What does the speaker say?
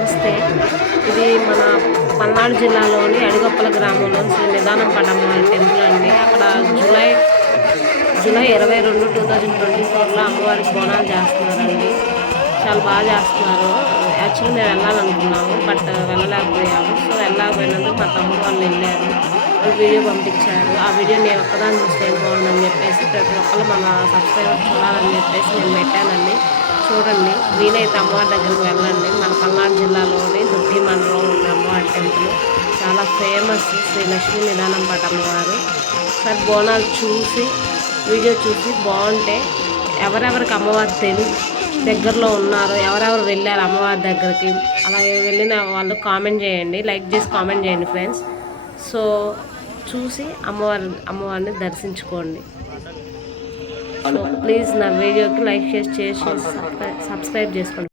నమస్తే. ఇది మన పల్నాడు జిల్లాలోని అడిగొప్పల గ్రామంలో శ్రీ నిదానం పడమ్మవారి టెంపుల్ అండి. అక్కడ జూలై 22, 2024లో అమ్మవారికి బోనాలు చేస్తున్నారండి. చాలా బాగా చేస్తున్నారు. యాక్చువల్లీ మేము వెళ్ళాలనుకున్నాము, బట్ వెళ్ళలేకపోయాము. సో వెళ్ళకపోయినందుకు మా తమ్ముడు వాళ్ళు వెళ్ళారు, వాళ్ళు వీడియో పంపించారు. ఆ వీడియో నేను ఒక్కదాన్ని చూస్తే బాగుందని చెప్పేసి ప్రతి ఒక్కరు మన సబ్స్క్రైబర్ చూడాలని చెప్పేసి నేను పెట్టానండి. చూడండి, వీలైతే అమ్మవారి దగ్గరికి వెళ్ళండి. మన పల్నాడు జిల్లాలోని దుర్గి మండలంలో ఉన్న అమ్మవారి టెంపుల్ చాలా ఫేమస్. శ్రీ లక్ష్మీ నిదానం పట అమ్మవారు. ఒకసారి బోనాలు చూసి వీడియో చూసి బాగుంటే ఎవరెవరికి అమ్మవారి దగ్గరలో ఉన్నారో, ఎవరెవరు వెళ్ళారు అమ్మవారి దగ్గరికి, అలా వెళ్ళిన వాళ్ళు కామెంట్ చేయండి, లైక్ చేసి కామెంట్ చేయండి ఫ్రెండ్స్. సో చూసి అమ్మవారిని దర్శించుకోండి. సో ప్లీజ్ నా వీడియోకి లైక్ చేసి సబ్స్క్రైబ్ చేసుకోండి.